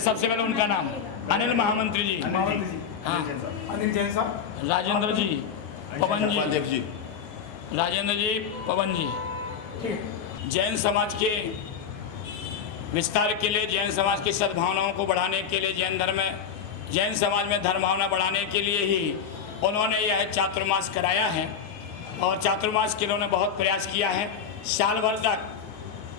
सबसे पहले उनका नाम अनिल महामंत्री जी, हाँ, अनिल जैन साहब, राजेंद्र जी, पवन जी, राजेंद्र जी, पवन जी। ठीक है। जैन समाज के विस्तार के लिए, जैन समाज की सद्भावनाओं को बढ़ाने के लिए, जैन समाज में धर्म भावना बढ़ाने के लिए ही उन्होंने यह चातुर्मास कराया है। और चातुर्मास के उन्होंने बहुत प्रयास किया है। साल भर तक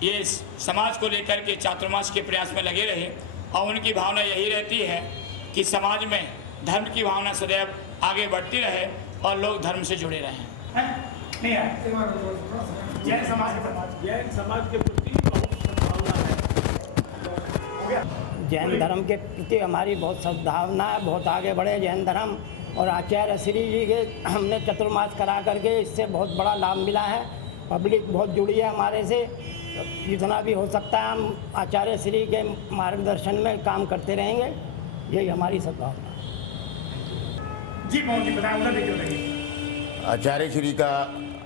ये समाज को लेकर के चातुर्मास के प्रयास में लगे रहे और उनकी भावना यही रहती है कि समाज में धर्म की भावना सदैव आगे बढ़ती रहे और लोग धर्म से जुड़े रहें। नहीं है जैन समाज के प्रति बहुत सद्भावना है। जैन धर्म के प्रति हमारी बहुत सद्भावना है, बहुत आगे बढ़े जैन धर्म। और आचार्य श्री जी के हमने चतुर्मास करा करके इससे बहुत बड़ा लाभ मिला है। पब्लिक बहुत जुड़ी है हमारे से। जितना भी हो सकता है हम आचार्य श्री के मार्गदर्शन में काम करते रहेंगे, यही हमारी सद्भावना है। जी मोहन जी बताएं। आचार्य श्री का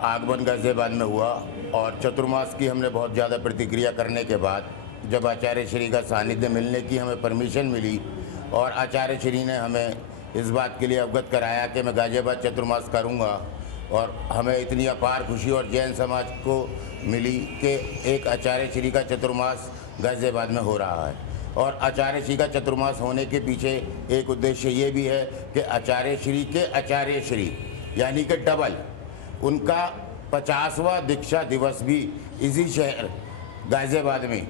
आगमन गाजियाबाद में हुआ और चतुर्मास की हमने बहुत ज़्यादा प्रतिक्रिया करने के बाद जब आचार्य श्री का सानिध्य मिलने की हमें परमिशन मिली और आचार्य श्री ने हमें इस बात के लिए अवगत कराया कि मैं गाजियाबाद चतुर्मास करूंगा, और हमें इतनी अपार खुशी और जैन समाज को मिली कि एक आचार्य श्री का चतुर्मास गाजियाबाद में हो रहा है। और आचार्य श्री का चतुर्मास होने के पीछे एक उद्देश्य ये भी है कि आचार्य श्री के आचार्य श्री यानी कि डबल उनका 50वां दीक्षा दिवस भी इसी शहर गाजियाबाद में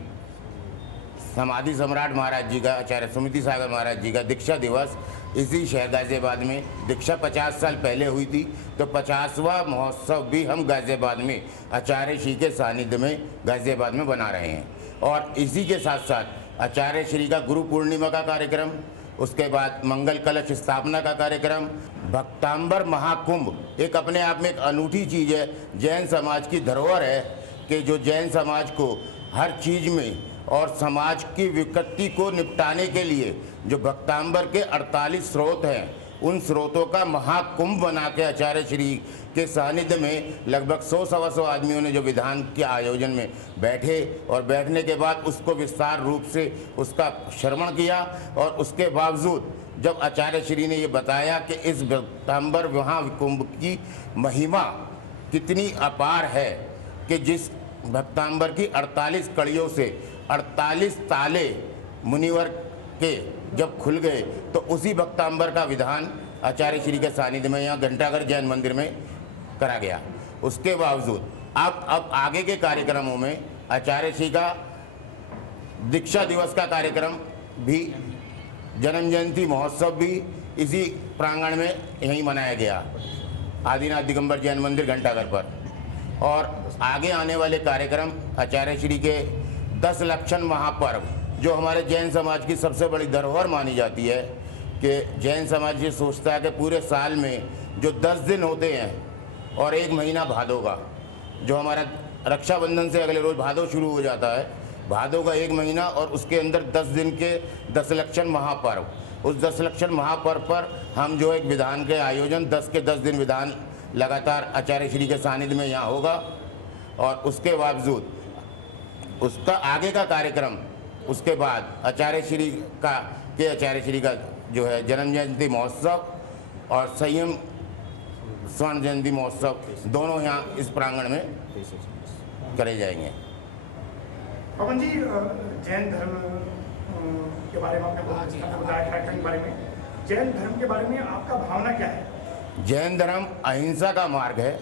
समाधि सम्राट महाराज जी का, आचार्य सुमति सागर महाराज जी का दीक्षा दिवस इसी शहर गाजियाबाद में, दीक्षा 50 साल पहले हुई थी, तो 50वां महोत्सव भी हम गाजियाबाद में आचार्य श्री के सानिध्य में गाजियाबाद में बना रहे हैं। और इसी के साथ साथ आचार्य श्री का गुरु पूर्णिमा का कार्यक्रम, उसके बाद मंगल कलश स्थापना का कार्यक्रम, भक्तांबर महाकुंभ एक अपने आप में एक अनूठी चीज़ है, जैन समाज की धरोहर है कि जो जैन समाज को हर चीज़ में और समाज की विकृति को निपटाने के लिए जो भक्तांबर के 48 स्रोत हैं उन स्रोतों का महाकुंभ बना के आचार्य श्री के सानिध्य में लगभग 100-125 आदमियों ने जो विधान के आयोजन में बैठे और बैठने के बाद उसको विस्तार रूप से उसका श्रवण किया। और उसके बावजूद जब आचार्य श्री ने ये बताया कि इस भक्तांबर महाकुंभ की महिमा कितनी अपार है कि जिस भक्तांबर की 48 कड़ियों से 48 ताले मुनिवर के जब खुल गए, तो उसी भक्तांबर का विधान आचार्य श्री के सानिध्य में यहाँ घंटाघर जैन मंदिर में करा गया। उसके बावजूद अब आगे के कार्यक्रमों में आचार्य श्री का दीक्षा दिवस का कार्यक्रम भी, जन्म जयंती महोत्सव भी इसी प्रांगण में यहीं मनाया गया, आदिनाथ दिगंबर जैन मंदिर घंटाघर पर। और आगे आने वाले कार्यक्रम आचार्य श्री के 10 लक्षण महापर्व, जो हमारे जैन समाज की सबसे बड़ी धरोहर मानी जाती है कि जैन समाज ये सोचता है कि पूरे साल में जो 10 दिन होते हैं और 1 महीना भादों का, जो हमारा रक्षाबंधन से अगले रोज़ भादों शुरू हो जाता है, भादों का 1 महीना और उसके अंदर 10 दिन के 10 लक्षण महापर्व, उस 10 लक्षण महापर्व पर हम जो एक विधान के आयोजन 10 के 10 दिन विधान लगातार आचार्य श्री के सानिध्य में यहाँ होगा। और उसके बावजूद उसका आगे का कार्यक्रम, उसके बाद आचार्य श्री का जो है जन्म जयंती महोत्सव और संयम स्वर्ण जयंती महोत्सव दोनों यहाँ इस प्रांगण में करे जाएंगे। पवन जी, जैन धर्म के बारे में आपने बताया, कार्यक्रम के बारे में, जैन धर्म के बारे में आपका भावना क्या है? जैन धर्म अहिंसा का मार्ग है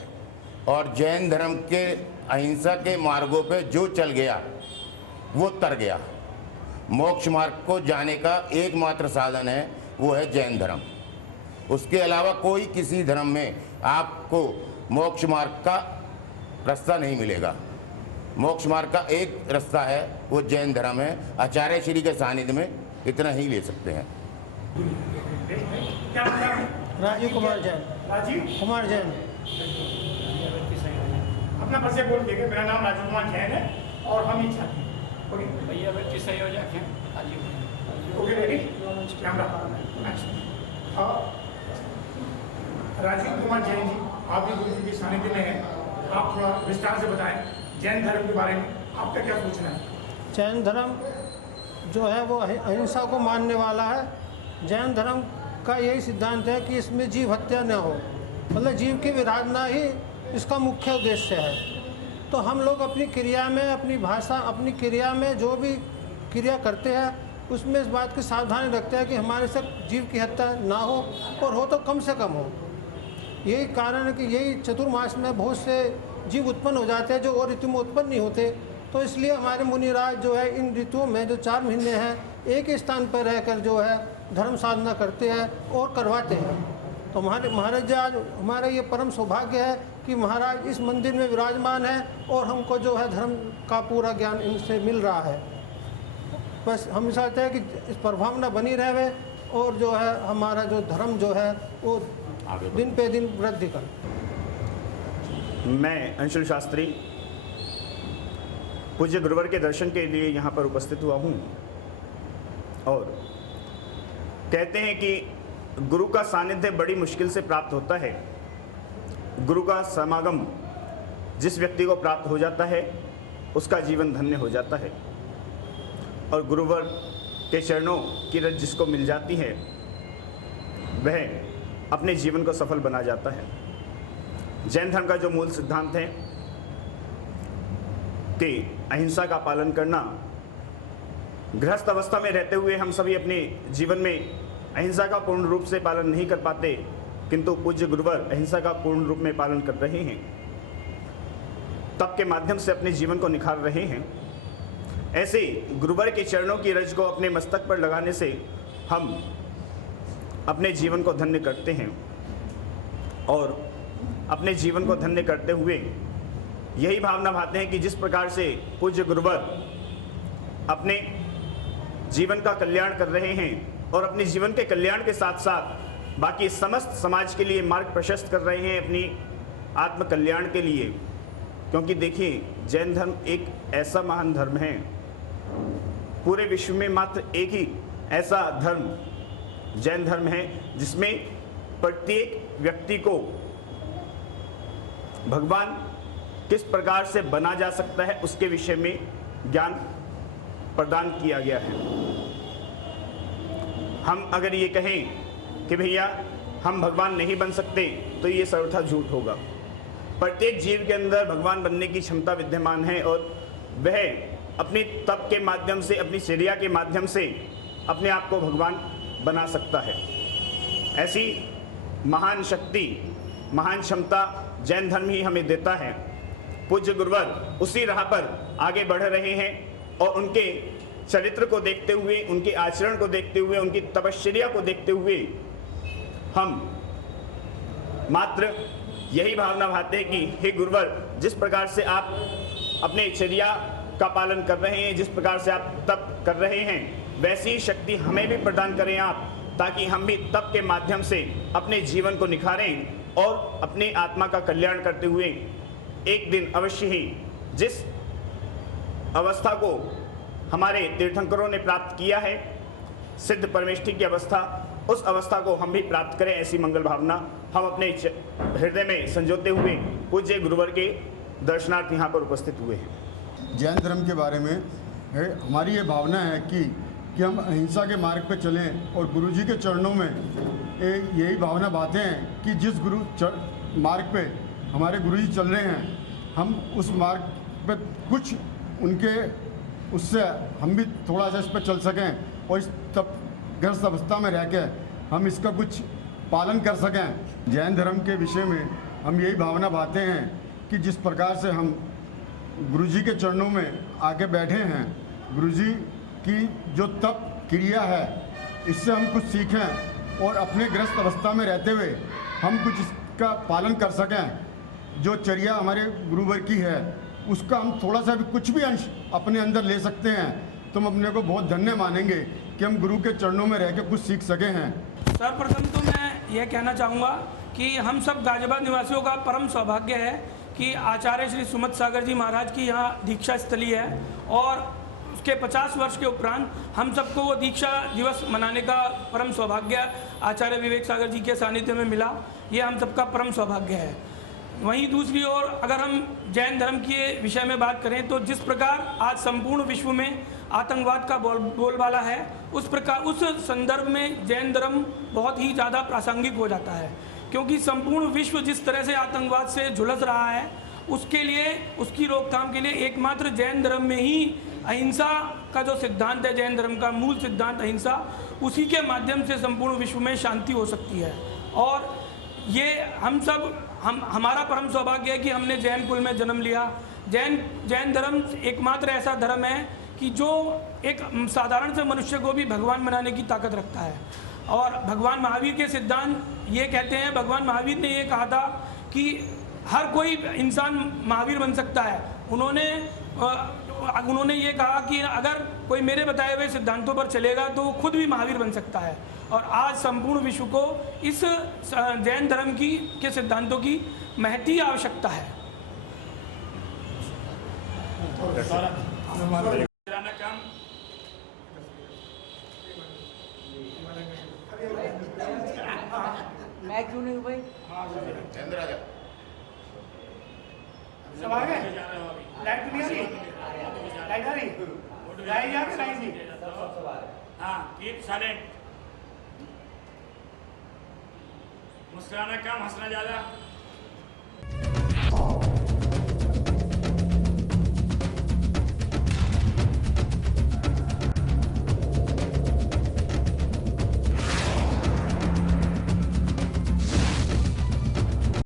और जैन धर्म के अहिंसा के मार्गों पे जो चल गया वो तर गया। मोक्ष मार्ग को जाने का एकमात्र साधन है वो है जैन धर्म। उसके अलावा कोई किसी धर्म में आपको मोक्ष मार्ग का रास्ता नहीं मिलेगा। मोक्ष मार्ग का एक रास्ता है वो जैन धर्म है। आचार्य श्री के सानिध्य में इतना ही ले सकते हैं। क्या नाम है? राजीव कुमार जैन। राजीव कुमार जैन। अपना परिचय बोल दीजिए। मेरा नाम राजीव कुमार जैन है और हम ही छात्र हैं। ओके भैया व्यक्ति संयोजक हैं Rajiv. Okay ready camera. Rajiv Kumar Jain ji, आप भी गुरु जी के सानिध्य में हैं, आप थोड़ा विस्तार से बताएं जैन धर्म के बारे में आपका क्या सोचना है? जैन धर्म जो है वो अहिंसा को मानने वाला है। जैन धर्म का यही सिद्धांत है कि इसमें जीव हत्या न हो, मतलब जीव की विराधना ही इसका मुख्य उद्देश्य है। तो हम लोग अपनी क्रिया में, अपनी भाषा, अपनी क्रिया में जो भी क्रिया करते हैं उसमें इस बात की सावधानी रखते हैं कि हमारे से जीव की हत्या ना हो, और हो तो कम से कम हो। यही कारण है कि यही चतुर्मास में बहुत से जीव उत्पन्न हो जाते हैं जो और ऋतु में उत्पन्न नहीं होते। तो इसलिए हमारे मुनिराज जो है इन ऋतुओं में जो 4 महीने हैं एक ही स्थान पर रहकर जो है धर्म साधना करते हैं और करवाते हैं। तो महाराज आज हमारा ये परम सौभाग्य है कि महाराज इस मंदिर में विराजमान है और हमको जो है धर्म का पूरा ज्ञान इनसे मिल रहा है। बस हम चाहते हैं कि इस प्रभावना बनी रहे और जो है हमारा जो धर्म जो है वो दिन पे दिन वृद्धि कर। मैं अंशुल शास्त्री पूज्य गुरुवर के दर्शन के लिए यहाँ पर उपस्थित हुआ हूँ, और कहते हैं कि गुरु का सानिध्य बड़ी मुश्किल से प्राप्त होता है। गुरु का समागम जिस व्यक्ति को प्राप्त हो जाता है उसका जीवन धन्य हो जाता है, और गुरुवर के चरणों की रज जिसको मिल जाती है वह अपने जीवन को सफल बना जाता है। जैन धर्म का जो मूल सिद्धांत है कि अहिंसा का पालन करना, गृहस्थ अवस्था में रहते हुए हम सभी अपने जीवन में अहिंसा का पूर्ण रूप से पालन नहीं कर पाते, किंतु पूज्य गुरुवर अहिंसा का पूर्ण रूप में पालन कर रहे हैं, तप के माध्यम से अपने जीवन को निखार रहे हैं। ऐसे गुरुवर के चरणों की रज को अपने मस्तक पर लगाने से हम अपने जीवन को धन्य करते हैं, और अपने जीवन को धन्य करते हुए यही भावना भाते हैं कि जिस प्रकार से पूज्य गुरुवर अपने जीवन का कल्याण कर रहे हैं और अपने जीवन के कल्याण के साथ साथ बाकी समस्त समाज के लिए मार्ग प्रशस्त कर रहे हैं अपनी आत्म कल्याण के लिए। क्योंकि देखिए, जैन धर्म एक ऐसा महान धर्म है, पूरे विश्व में मात्र एक ही ऐसा धर्म जैन धर्म है जिसमें प्रत्येक व्यक्ति को भगवान किस प्रकार से बना जा सकता है उसके विषय में ज्ञान प्रदान किया गया है। हम अगर ये कहें कि भैया हम भगवान नहीं बन सकते तो ये सर्वथा झूठ होगा। प्रत्येक जीव के अंदर भगवान बनने की क्षमता विद्यमान है, और वह अपनी तप के माध्यम से, अपनी चर्या के माध्यम से अपने आप को भगवान बना सकता है। ऐसी महान शक्ति, महान क्षमता जैन धर्म ही हमें देता है। पूज्य गुरुवर उसी राह पर आगे बढ़ रहे हैं, और उनके चरित्र को देखते हुए, उनके आचरण को देखते हुए, उनकी तपश्चर्या को देखते हुए हम मात्र यही भावना भाते हैं कि हे गुरुवर, जिस प्रकार से आप अपने चर्या का पालन कर रहे हैं, जिस प्रकार से आप तप कर रहे हैं, वैसी ही शक्ति हमें भी प्रदान करें आप, ताकि हम भी तप के माध्यम से अपने जीवन को निखारें और अपनी आत्मा का कल्याण करते हुए एक दिन अवश्य ही जिस अवस्था को हमारे तीर्थंकरों ने प्राप्त किया है, सिद्ध परमेष्ठी की अवस्था, उस अवस्था को हम भी प्राप्त करें। ऐसी मंगल भावना हम अपने हृदय में संजोते हुए पूज्य गुरुवर के दर्शनार्थ यहाँ पर उपस्थित हुए हैं। जैन धर्म के बारे में हमारी ये भावना है कि हम अहिंसा के मार्ग पर चलें, और गुरु जी के चरणों में यही भावना बातें हैं कि जिस मार्ग पे हमारे गुरु जी चल रहे हैं, हम उस मार्ग पे कुछ उनके उससे हम भी थोड़ा सा इस पर चल सकें, और इस तब ग्रस्त अवस्था में रह के हम इसका कुछ पालन कर सकें। जैन धर्म के विषय में हम यही भावना भाते हैं कि जिस प्रकार से हम गुरु जी के चरणों में आके बैठे हैं, गुरु जी की जो तप क्रिया है इससे हम कुछ सीखें, और अपने ग्रस्त अवस्था में रहते हुए हम कुछ इसका पालन कर सकें। जो चर्या हमारे गुरुवर की है उसका हम थोड़ा सा भी कुछ भी अंश अपने अंदर ले सकते हैं, तो हम अपने को बहुत धन्य मानेंगे कि हम गुरु के चरणों में रह के कुछ सीख सके हैं। सर्वप्रथम तो मैं यह कहना चाहूँगा कि हम सब गाजियाबाद निवासियों का परम सौभाग्य है कि आचार्य श्री सुमत सागर जी महाराज की यहाँ दीक्षा स्थली है, और उसके 50 वर्ष के उपरांत हम सबको वो दीक्षा दिवस मनाने का परम सौभाग्य आचार्य विवेक सागर जी के सानिध्य में मिला। ये हम सबका परम सौभाग्य है। वहीं दूसरी ओर अगर हम जैन धर्म के विषय में बात करें तो जिस प्रकार आज संपूर्ण विश्व में आतंकवाद का बोलबाला है, उस प्रकार उस संदर्भ में जैन धर्म बहुत ही ज़्यादा प्रासंगिक हो जाता है, क्योंकि संपूर्ण विश्व जिस तरह से आतंकवाद से झुलस रहा है उसके लिए, उसकी रोकथाम के लिए एकमात्र जैन धर्म में ही अहिंसा का जो सिद्धांत है, जैन धर्म का मूल सिद्धांत अहिंसा, उसी के माध्यम से संपूर्ण विश्व में शांति हो सकती है। और ये हमारा परम सौभाग्य है कि हमने जैन कुल में जन्म लिया। जैन धर्म एकमात्र ऐसा धर्म है कि जो एक साधारण से मनुष्य को भी भगवान बनाने की ताकत रखता है। और भगवान महावीर के सिद्धांत ये कहते हैं, भगवान महावीर ने ये कहा था कि हर कोई इंसान महावीर बन सकता है। उन्होंने ये कहा कि अगर कोई मेरे बताए हुए सिद्धांतों पर चलेगा तो वो खुद भी महावीर बन सकता है। और आज संपूर्ण विश्व को इस जैन धर्म के सिद्धांतों की महती आवश्यकता है। मैं क्यों नहीं हूँ भाई? सब आ गए? लाइट नहीं आ रही? लाइट आ रही? लाइट आ रही? हाँ, कीप साइलेंट। मुस्कुराना कम, हंसना ज़्यादा।